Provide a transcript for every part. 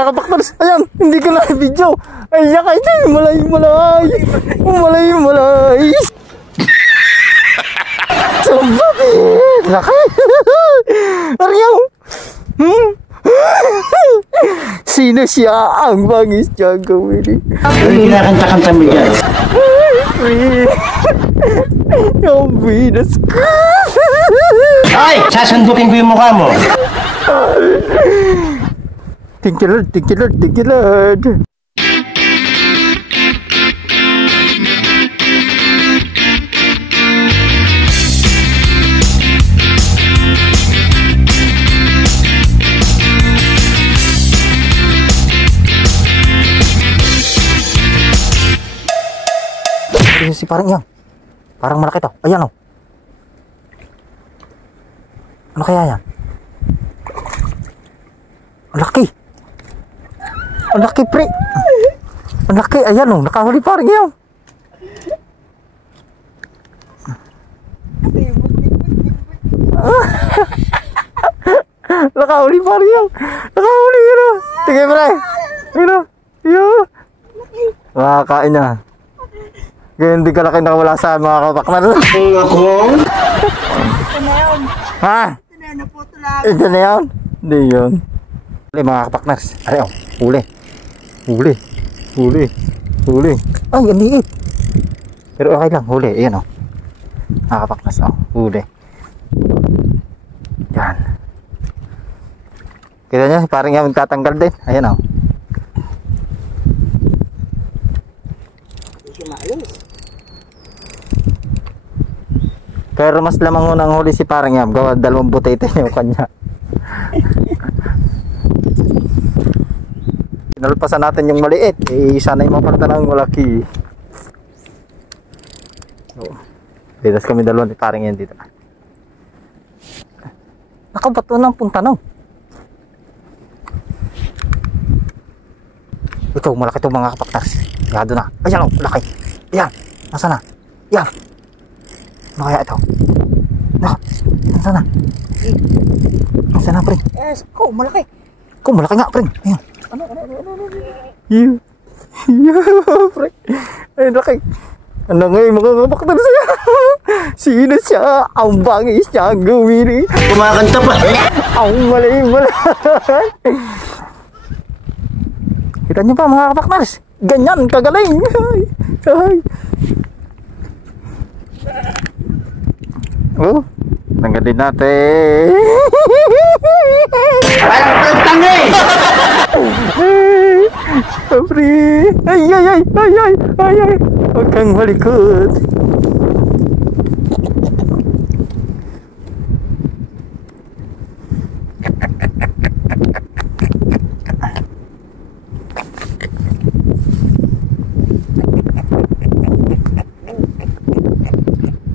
Nakapaktalis. Ayan, hindi ka na video. Ay, yaka ito. Malay. Malay. Somebody. Laki. Aryaw. Sino siya ang bangis niya gawin? Ano kinakanta-kanta mo dyan? Yung Venus. Ay! Sasandukin ko yung mukha mo. Thank you Lord. Si parang yan. Parang malaki to. Ayan o. Ano kaya yan? Ang laki pre. Ang laki. Ayan o. Nakahuli parang yan. Nakahuli parang yan. Nakahuli yun o. Tingin pre. Yun o. Yun. Makakain na. Kaya hindi ka laki nakawala sa mga kapakman. Ako? Ito na yun. Ha? Ito na yun, naputol. Ito na yun? Hindi yun. Mga kapakners. Ari o. Huli. Ay, ang liit. Pero okay lang. Huli. Ayan o. Mga kapakners o. Huli. Yan. Kita nyo, parang yung tatanggal din. Ayan o. Hindi siya maalis. Pero mas lamang unang huli si parang yam. Gawa 2 butete yung kanya. Pinalpasan natin yung maliit. Sana yung mapalta ng malaki. So, bilas kami 2 ni parang yan dito. Nakabato ng punta no. Ito, malaki itong mga kapaktas. Yado na. Ayan o, malaki. Yan. Nasaan na? Yan. Ano kaya ito? Nasaan na? Nasaan na, pre? Yes, malaki. Malaki nga, pre. Ayan. Ano? Pre. Ay, laki. Ano nga yung mga kapaktan siya? Sino siya? Ang bangis niya gawin. Kumakanta pa. Ang malay. Kita niyo pa mga kapakners. Ganyan, kagaling. Ay. Oh, tanggalin natin. Parang tang eh! Free. Ay. Huwag kang malikot.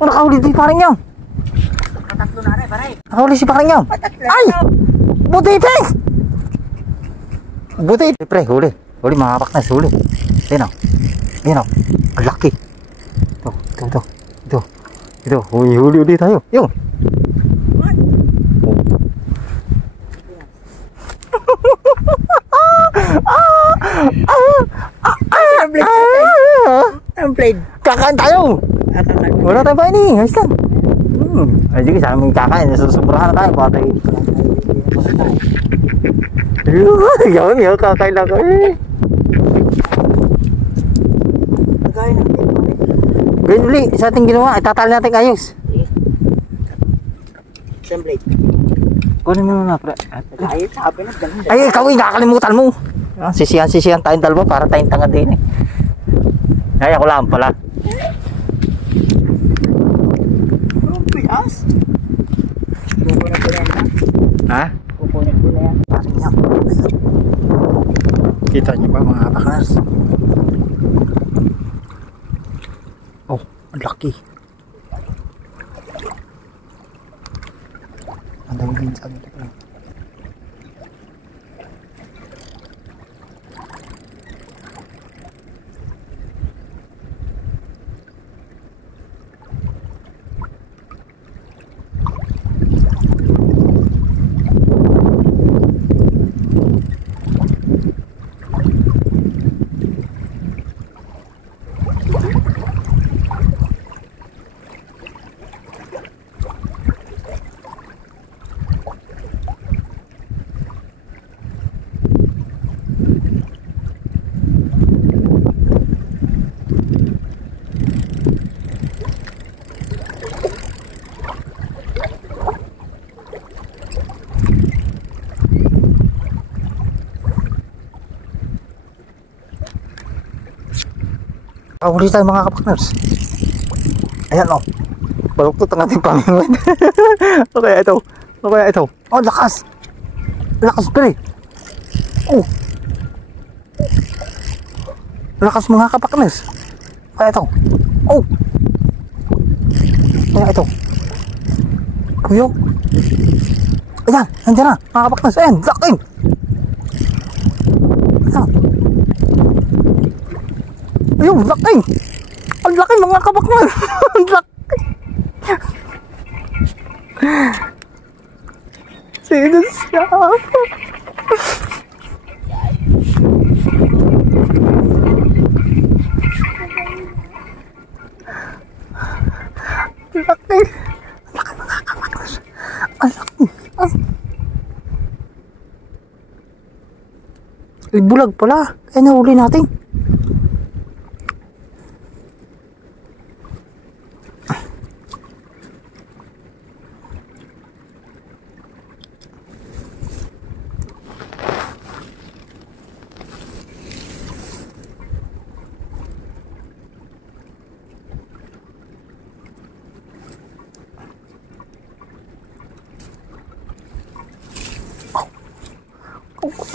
Nakahuli si parang yan. Patatlo na rin, paray. Nakahuli si parang yan. Ay! Butete! Pre, huli. Huli mga kapaknas, huli. Ayan o. Ang laki. Ito. Huli ulit tayo. Yun. Ang blade. Kakain tayo. Wala tayo ba ini? Ayos lang. Ay, sige, sa aming kakain. Nasusubrahan na tayo. Bata eh. Yun, kakain lang ko eh. Kagaya ng blade, paray. Ganyan ulit, sa ating ginawa. Itatali natin ayos. Isang blade. Kunin mo na, pre. Ayos, sabi na, ganun. Ay, ikaw eh, nakakalimutan mo. Sisihan tayong 2 para tayong tanga din eh. Ay, ako lang pala. Pias? Kukunin ko na yan. Ha? Kukunin ko na yan. Parang yan. Kita niyo ba mga kapakners? Oh, ang laki. Ang dami din sa dito. Nakahuli tayo mga kapakners. Ayan o. Baluktot ang ating pamingwit. Okay, ito. Okay, ito. Oh, lakas. Lakas pre. Oh. Lakas mga kapakners. Kaya ito. Oh. Kaya ito. Kuyo. Ayan, nandiyan na. Mga kapakners. Ayan, laki. Ayan. Ayun, laki. Ang laki mga kapakners. Ang laki. Sino siya? Laki. Laki mga kapakners. Ang laki. Ay, bulag pala. Kaya nahuli natin.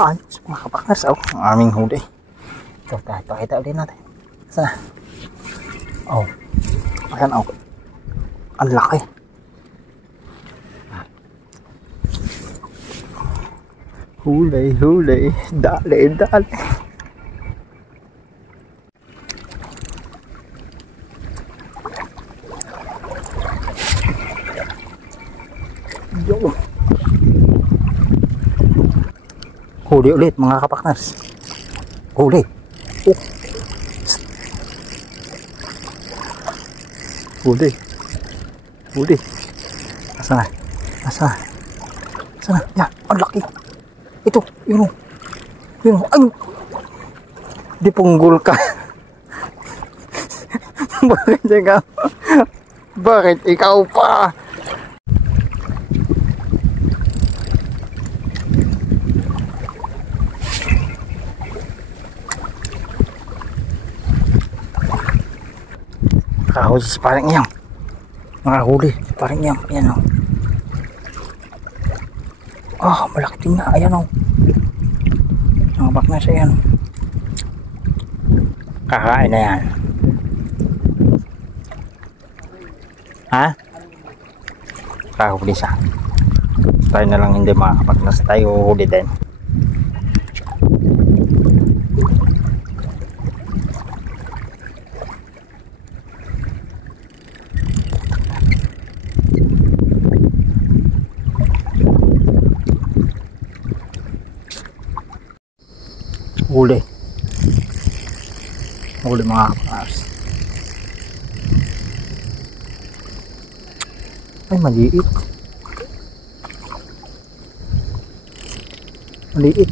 Ayos mga kapakners. Oh, ang aming huli. Ito, pakita ulit natin. Sana. Oh. Ayan, oh. Ang laki. Huli, huli. Dali, dali. Yo. Huli ulit mga kapakners. Huli. Oh. Huli. Huli. Nasaan na? Nasaan na? Nasaan na? Yan. Ang laki. Ito. Yun o. Yun o. Ay. Di punggol ka. Bakit ikaw? Bakit ikaw pa? Nakahuli si parang iyang. Nakahuli si parang iyang. Ayan o. Oh, malaki din nga. Ayan o. Nakabak na siya yan. Kakain na yan. Ha? Nakahuli siya. Tayo na lang hindi makakapagnas. Tayo huli din. Huli. Huli mga kapars. Ay, maliit. Maliit.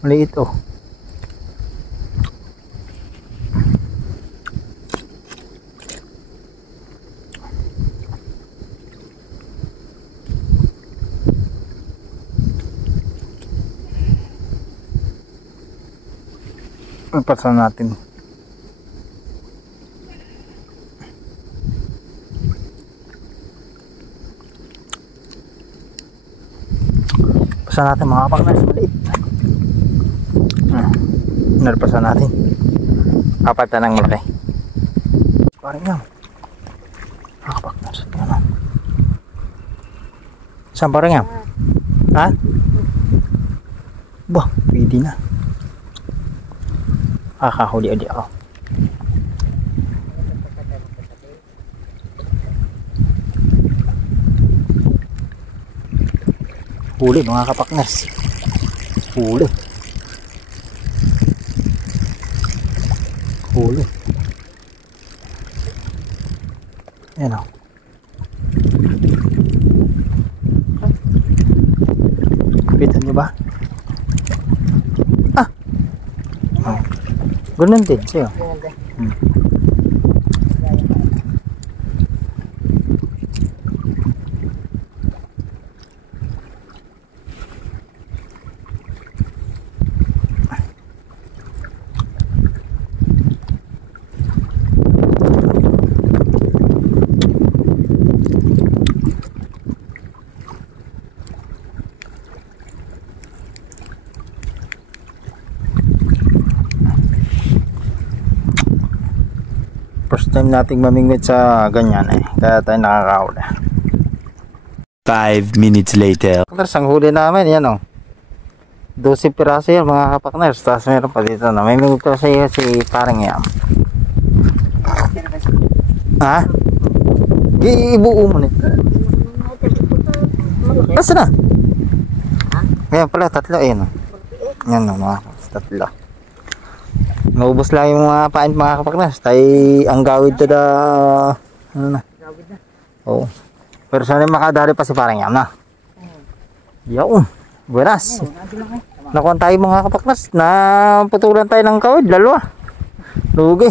Maliit oh. Pagpasan natin. Pasan natin mga kapakners. Maliit. Nalpasan natin. Kapatan ng malaki. Parang yan. Mga kapakners. Saan parang yan? Ha? Bah, pwede na. Kakahuli ulit ako. Huli mga kapakners. Huli. Huli. Ayan o. Kapitan nyo ba? Ah! Oh. Ganun din siya. first time nating mamingwit sa ganyan eh. Kaya tayo nakakahuli. 5 minutes later. Kapakners, ang huli namin, yan o. 12 piraso yan mga kapakners. Tapos meron pa dito na. May mingwit pa siya si parang yam. Ha? Ibuo mo na. Basta na. Ngayon pala, tatlo eh. Yan o mga tatlo. Naubos lang yung mga pain mga kapakners. Tayo ang gawid to the... Ano na? Oo. Pero sana makadari pa si parang yam na. Yaw. Buenas. Nakuha tayo mga kapakners. Naputulan tayo ng kawid. Dalawa. Lugi.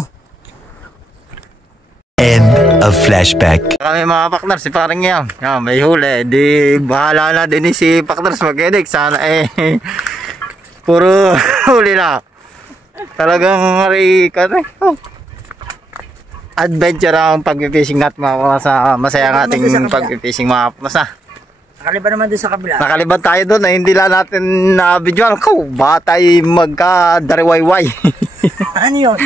End of flashback. Kami mga pakners, si parang yam. May huli. Di bahala na din si pakners mag-edit. Sana eh. Puro huli na. Talagang adventure ang pag-fishing natin mga sa masaya ng ating pag-fishing mga pakners na. Nakaliban naman doon sa kabila. Nakaliban tayo doon na hindi lang natin na-videoan. Ba tayo magka-dariwayway. Ano yun?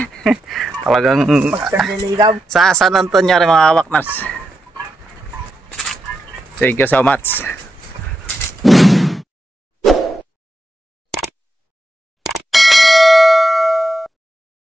Talagang Pagkandiligaw. sa San Antonio mga pakners. Thank you so much.